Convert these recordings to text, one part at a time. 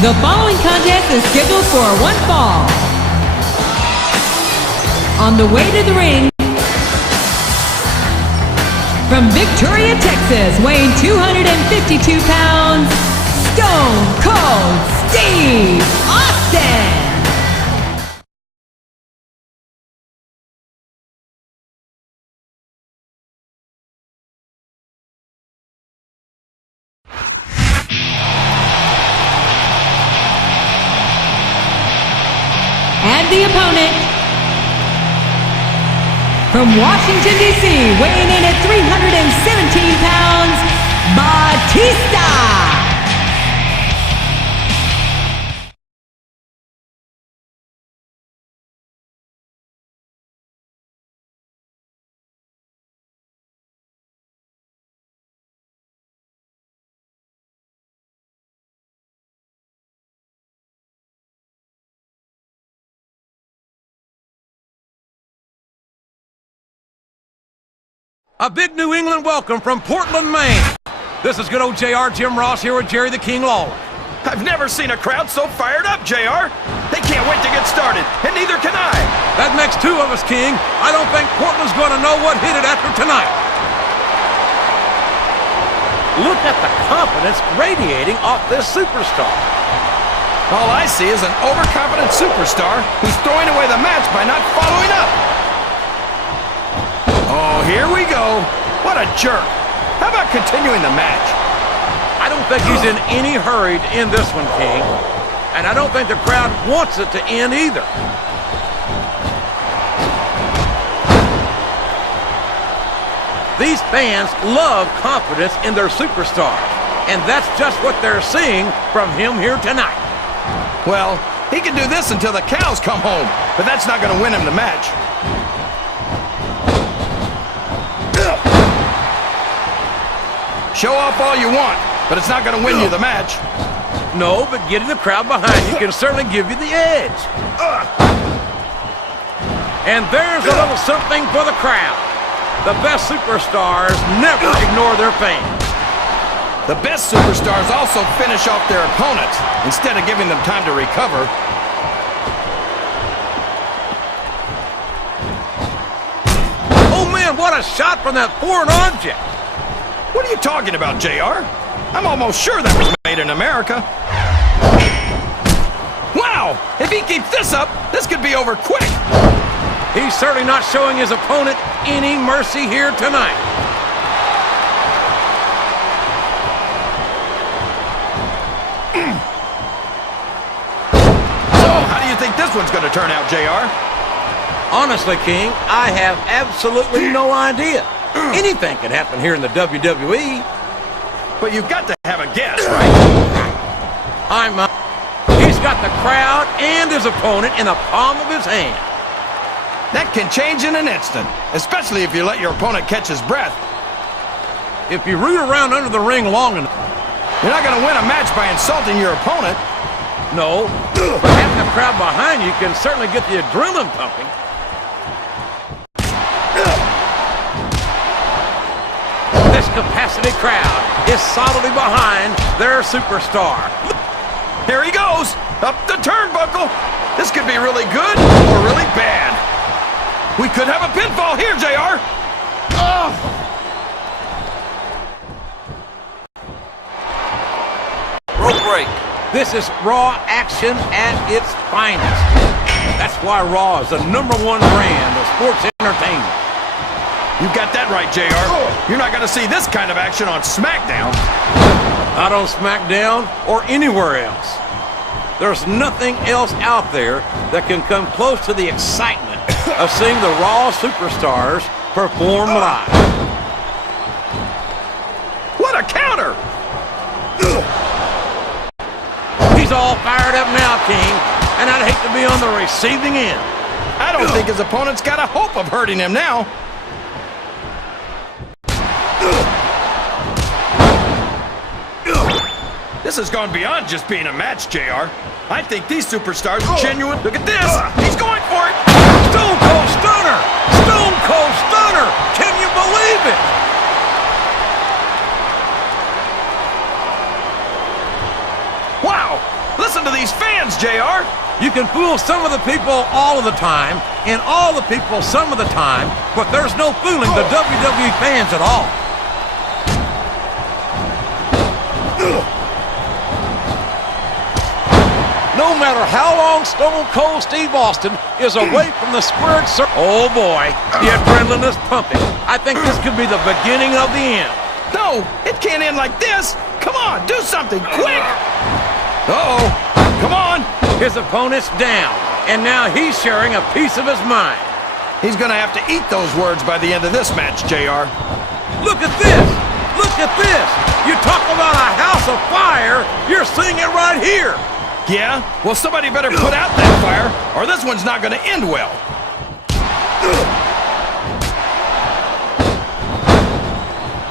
The following contest is scheduled for one fall. On the way to the ring, from Victoria, Texas, weighing 252 pounds, Stone Cold Steve Austin. And the opponent, from Washington, D.C., weighing in at 317 pounds, Batista. A big New England welcome from Portland, Maine. This is good old JR Jim Ross here with Jerry the King Lawler. I've never seen a crowd so fired up, JR. They can't wait to get started, and neither can I. That makes two of us, King. I don't think Portland's going to know what hit it after tonight. Look at the confidence radiating off this superstar. All I see is an overconfident superstar who's throwing away the match by not following up. Oh, here we go. What a jerk. How about continuing the match? I don't think he's in any hurry to end this one, King. And I don't think the crowd wants it to end either. These fans love confidence in their superstars. And that's just what they're seeing from him here tonight. Well, he can do this until the cows come home, but that's not going to win him the match. Show off all you want, but it's not going to win you the match. No, but getting the crowd behind you can certainly give you the edge. And there's a little something for the crowd. The best superstars never ignore their fans. The best superstars also finish off their opponents instead of giving them time to recover. Oh man, what a shot from that foreign object. What are you talking about, JR? I'm almost sure that was made in America. Wow! If he keeps this up, this could be over quick. He's certainly not showing his opponent any mercy here tonight. So, how do you think this one's going to turn out, JR? Honestly, King, I have absolutely no idea. Anything can happen here in the WWE. But you've got to have a guess, right? He's got the crowd and his opponent in the palm of his hand. That can change in an instant, especially if you let your opponent catch his breath. If you root around under the ring long enough, you're not going to win a match by insulting your opponent. No, but having the crowd behind you can certainly get the adrenaline pumping. This capacity crowd is solidly behind their superstar. Here he goes, up the turnbuckle. This could be really good or really bad. We could have a pinfall here, JR. Rope break. This is Raw action at its finest. That's why Raw is the #1 brand of sports entertainment. You got that right, JR. You're not going to see this kind of action on SmackDown. Not on SmackDown or anywhere else. There's nothing else out there that can come close to the excitement of seeing the Raw superstars perform live. What a counter! He's all fired up now, King, and I'd hate to be on the receiving end. I don't think his opponent's got a hope of hurting him now. This has gone beyond just being a match, JR. I think these superstars are genuine. Look at this! He's going for it! Stone Cold Stunner! Stone Cold Stunner! Can you believe it? fans, JR. You can fool some of the people all of the time, and all the people some of the time, but there's no fooling the WWE fans at all. No matter how long Stone Cold Steve Austin is away from the squared circle. Oh boy, the adrenaline is pumping. I think this could be the beginning of the end. No, it can't end like this. Come on, do something, quick! Uh-oh, come on! His opponent's down, and now he's sharing a piece of his mind. He's gonna have to eat those words by the end of this match, JR. Look at this! Look at this! You talk about a house of fire, you're seeing it right here! Yeah? Well, somebody better put out that fire, or this one's not gonna end well.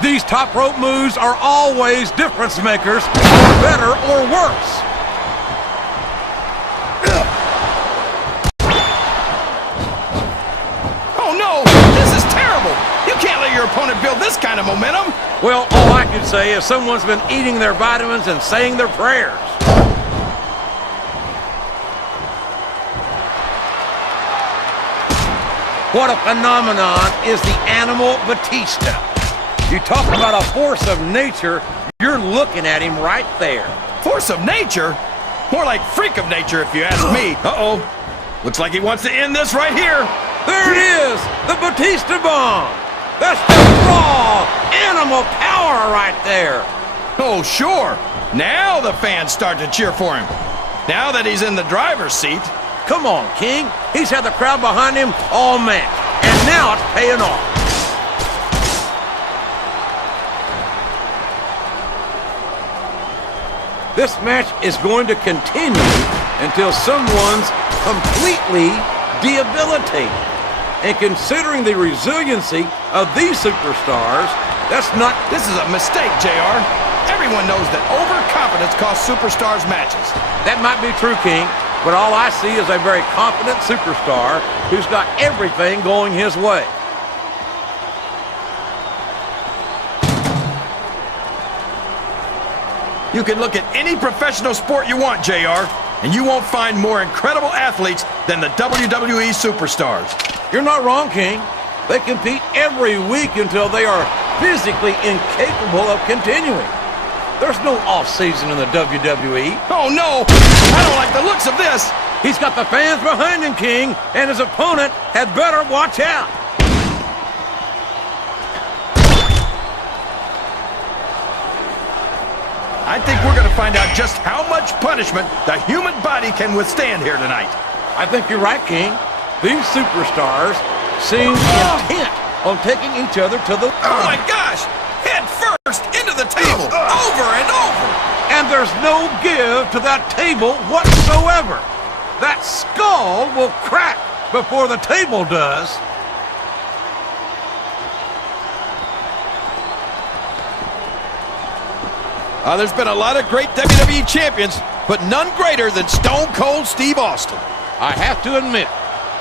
These top rope moves are always difference makers, for better or worse. Oh no, this is terrible. You can't let your opponent build this kind of momentum. Well, all I can say is someone's been eating their vitamins and saying their prayers. What a phenomenon is the animal Batista. You talk about a force of nature, you're looking at him right there. Force of nature? More like freak of nature if you ask me. Uh-oh. Looks like he wants to end this right here. There it is, the Batista bomb. That's the raw animal power right there. Oh, sure. Now the fans start to cheer for him. Now that he's in the driver's seat. Come on, King. He's had the crowd behind him all match, and now it's paying off. This match is going to continue until someone's completely debilitated. And considering the resiliency of these superstars, that's not... This is a mistake, JR. Everyone knows that overconfidence costs superstars matches. That might be true, King. But all I see is a very confident superstar who's got everything going his way. You can look at any professional sport you want, JR, and you won't find more incredible athletes than the WWE superstars. You're not wrong, King. They compete every week until they are physically incapable of continuing. There's no off-season in the WWE. Oh, no! I don't like the looks of this! He's got the fans behind him, King, and his opponent had better watch out. I think we're going to find out just how much punishment the human body can withstand here tonight. I think you're right, King. These superstars seem intent on taking each other to the... Oh, my gosh! Head first into the table, over and over! And there's no give to that table whatsoever. That skull will crack before the table does. There's been a lot of great WWE champions, but none greater than Stone Cold Steve Austin. I have to admit,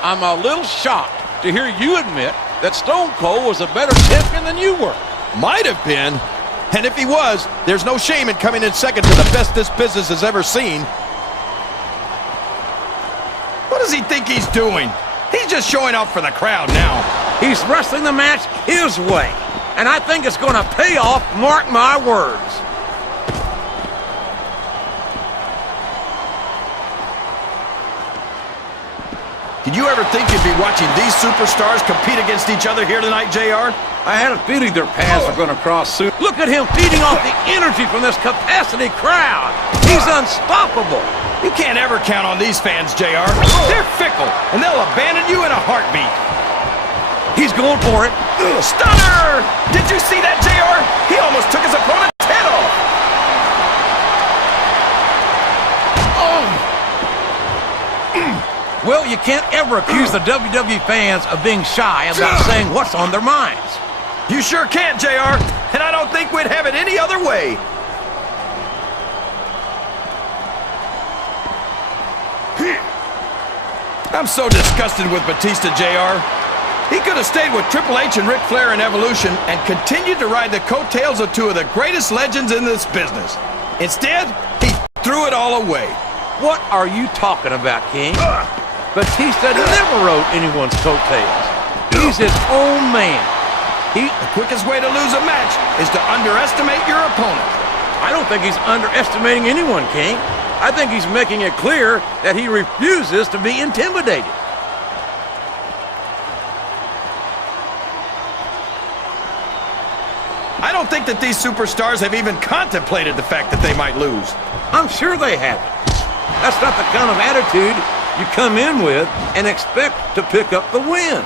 I'm a little shocked to hear you admit that Stone Cold was a better champion than you were. Might have been. And if he was, there's no shame in coming in second to the best this business has ever seen. What does he think he's doing? He's just showing off for the crowd now. He's wrestling the match his way, and I think it's going to pay off, mark my words. Did you ever think you'd be watching these superstars compete against each other here tonight, JR? I had a feeling their paths are going to cross soon. Look at him feeding off the energy from this capacity crowd. He's unstoppable. You can't ever count on these fans, JR. They're fickle, and they'll abandon you in a heartbeat. He's going for it. Stunner! Did you see that, JR? He almost took his opponent's head off. Well, you can't ever accuse the WWE fans of being shy about saying what's on their minds. You sure can't, JR, and I don't think we'd have it any other way. I'm so disgusted with Batista, JR. He could have stayed with Triple H and Ric Flair in Evolution and continued to ride the coattails of two of the greatest legends in this business. Instead, he threw it all away. What are you talking about, King? Batista never rode anyone's coattails. He's his own man. The quickest way to lose a match is to underestimate your opponent. I don't think he's underestimating anyone, King. I think he's making it clear that he refuses to be intimidated. I don't think that these superstars have even contemplated the fact that they might lose. I'm sure they haven't. That's not the kind of attitude you come in with and expect to pick up the win.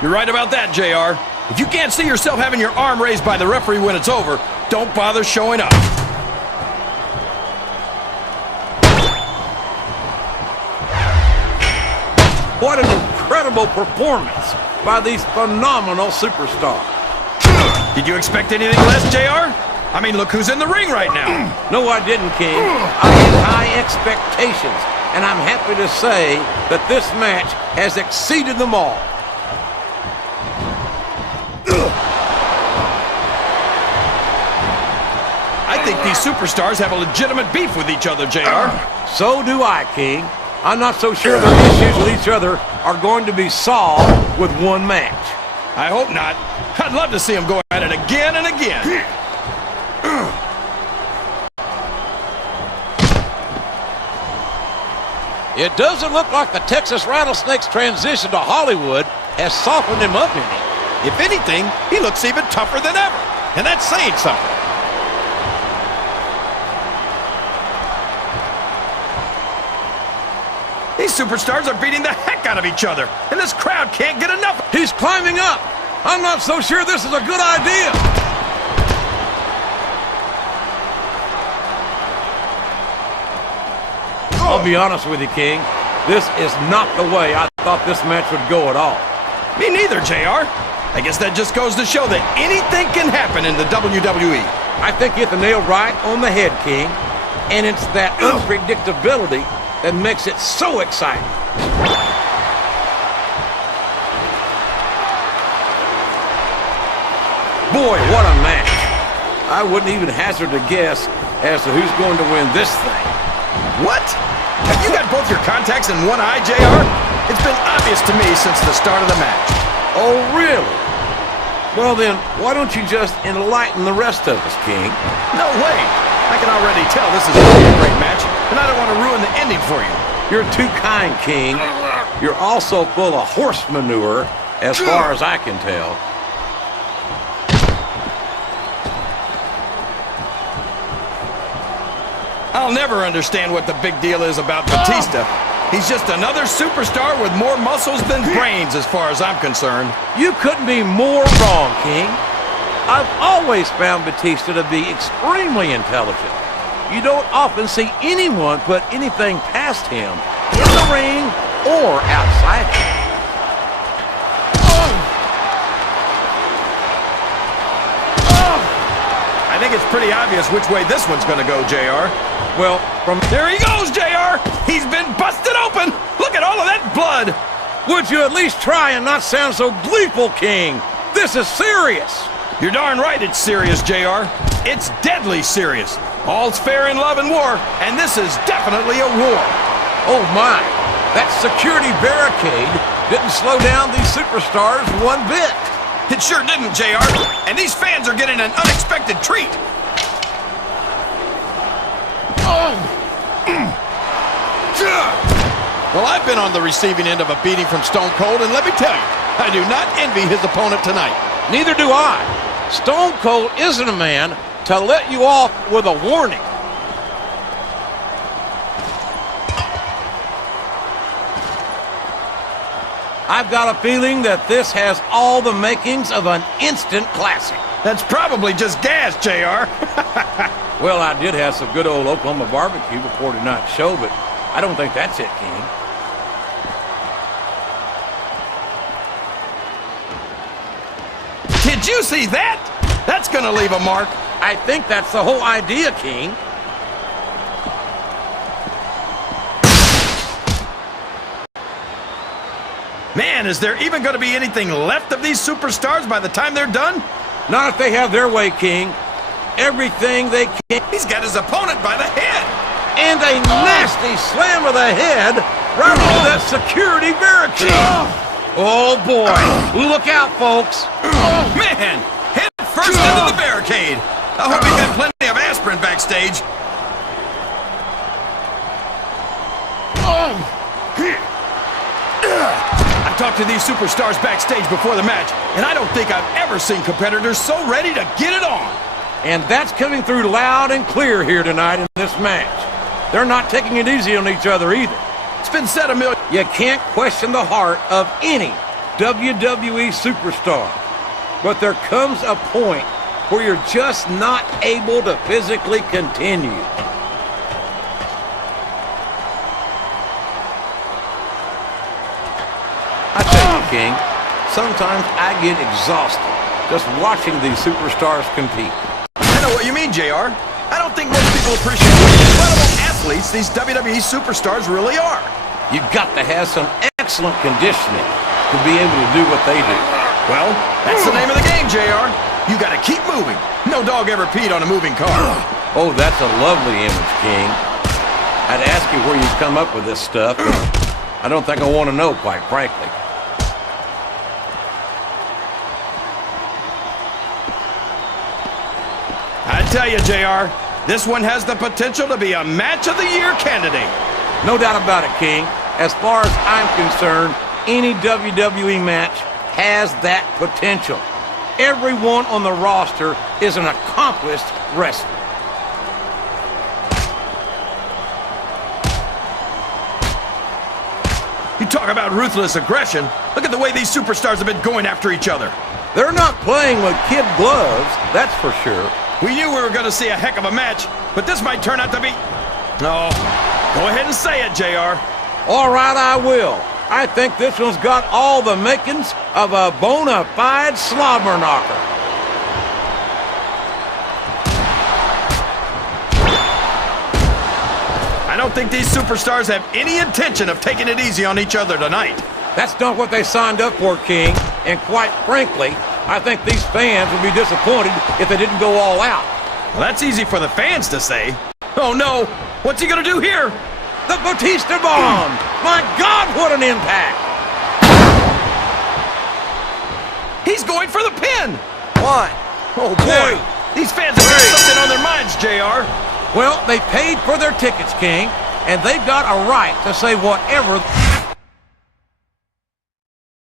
You're right about that, JR. If you can't see yourself having your arm raised by the referee when it's over, don't bother showing up. What an incredible performance by these phenomenal superstars. Did you expect anything less, JR? I mean, look who's in the ring right now. No, I didn't, King. I had high expectations, and I'm happy to say that this match has exceeded them all. I think these superstars have a legitimate beef with each other, JR. So do I, King. I'm not so sure their issues with each other are going to be solved with one match. I hope not. I'd love to see them go at it again and again. It doesn't look like the Texas Rattlesnake's transition to Hollywood has softened him up any. If anything, he looks even tougher than ever. And that's saying something. These superstars are beating the heck out of each other, and this crowd can't get enough. He's climbing up. I'm not so sure this is a good idea. I'll be honest with you, King. This is not the way I thought this match would go at all. Me neither, JR. I guess that just goes to show that anything can happen in the WWE. I think you hit the nail right on the head, King. And it's that unpredictability that makes it so exciting. Boy, what a match. I wouldn't even hazard a guess as to who's going to win this thing. What? Have you got both your contacts in one eye, JR? It's been obvious to me since the start of the match. Oh, really? Well then, why don't you just enlighten the rest of us, King? No way. I can already tell this is going to be a great match, and I don't want to ruin the ending for you. You're too kind, King. You're also full of horse manure, as far as I can tell. I'll never understand what the big deal is about Batista. He's just another superstar with more muscles than brains as far as I'm concerned. You couldn't be more wrong, King. I've always found Batista to be extremely intelligent. You don't often see anyone put anything past him in the ring or outside it. I think it's pretty obvious which way this one's going to go, JR. Well, from There he goes, JR! He's been busted open! Look at all of that blood! would you at least try and not sound so gleeful, King? This is serious. You're darn right it's serious, JR. It's deadly serious. All's fair in love and war, and this is definitely a war. Oh my, that security barricade didn't slow down these superstars one bit. It sure didn't, JR. And these fans are getting an unexpected treat. Well, I've been on the receiving end of a beating from Stone Cold, and let me tell you, I do not envy his opponent tonight. Neither do I. Stone Cold isn't a man to let you off with a warning. I've got a feeling that this has all the makings of an instant classic. That's probably just gas, JR. Well, I did have some good old Oklahoma barbecue before tonight's show, but I don't think that's it, King. Did you see that? That's gonna leave a mark. I think that's the whole idea, King. Man, is there even gonna be anything left of these superstars by the time they're done? Not if they have their way, King. Everything they can. He's got his opponent by the head. And a nasty slam of the head right into that security barricade. Oh, boy. Look out, folks. Man, head first into the barricade. I hope he got plenty of aspirin backstage. I've talked to these superstars backstage before the match, and I don't think I've ever seen competitors so ready to get it on. And that's coming through loud and clear here tonight in this match. They're not taking it easy on each other either. It's been said a million. You can't question the heart of any WWE superstar. But there comes a point where you're just not able to physically continue. I tell you, King, sometimes I get exhausted just watching these superstars compete. I know what you mean, JR. I don't think most people appreciate what incredible athletes these WWE superstars really are. You've got to have some excellent conditioning to be able to do what they do. Well, that's the name of the game, JR. You got to keep moving. No dog ever peed on a moving car. Oh, that's a lovely image, King. I'd ask you where you come up with this stuff, but I don't think I want to know, quite frankly. I tell you, JR, this one has the potential to be a Match of the Year candidate. No doubt about it, King. As far as I'm concerned, any WWE match has that potential. Everyone on the roster is an accomplished wrestler. You talk about ruthless aggression. Look at the way these superstars have been going after each other. They're not playing with kid gloves, that's for sure. We knew we were going to see a heck of a match, but this might turn out to be... No, go ahead and say it, JR. All right, I will. I think this one's got all the makings of a bona fide slobber knocker. I don't think these superstars have any intention of taking it easy on each other tonight. That's not what they signed up for, King. And quite frankly, I think these fans would be disappointed if they didn't go all out. Well, that's easy for the fans to say. Oh, no. What's he going to do here? The Batista bomb! My God, what an impact! He's going for the pin! Why? Oh, boy. These fans have got something on their minds, JR. Well, they paid for their tickets, King, and they've got a right to say whatever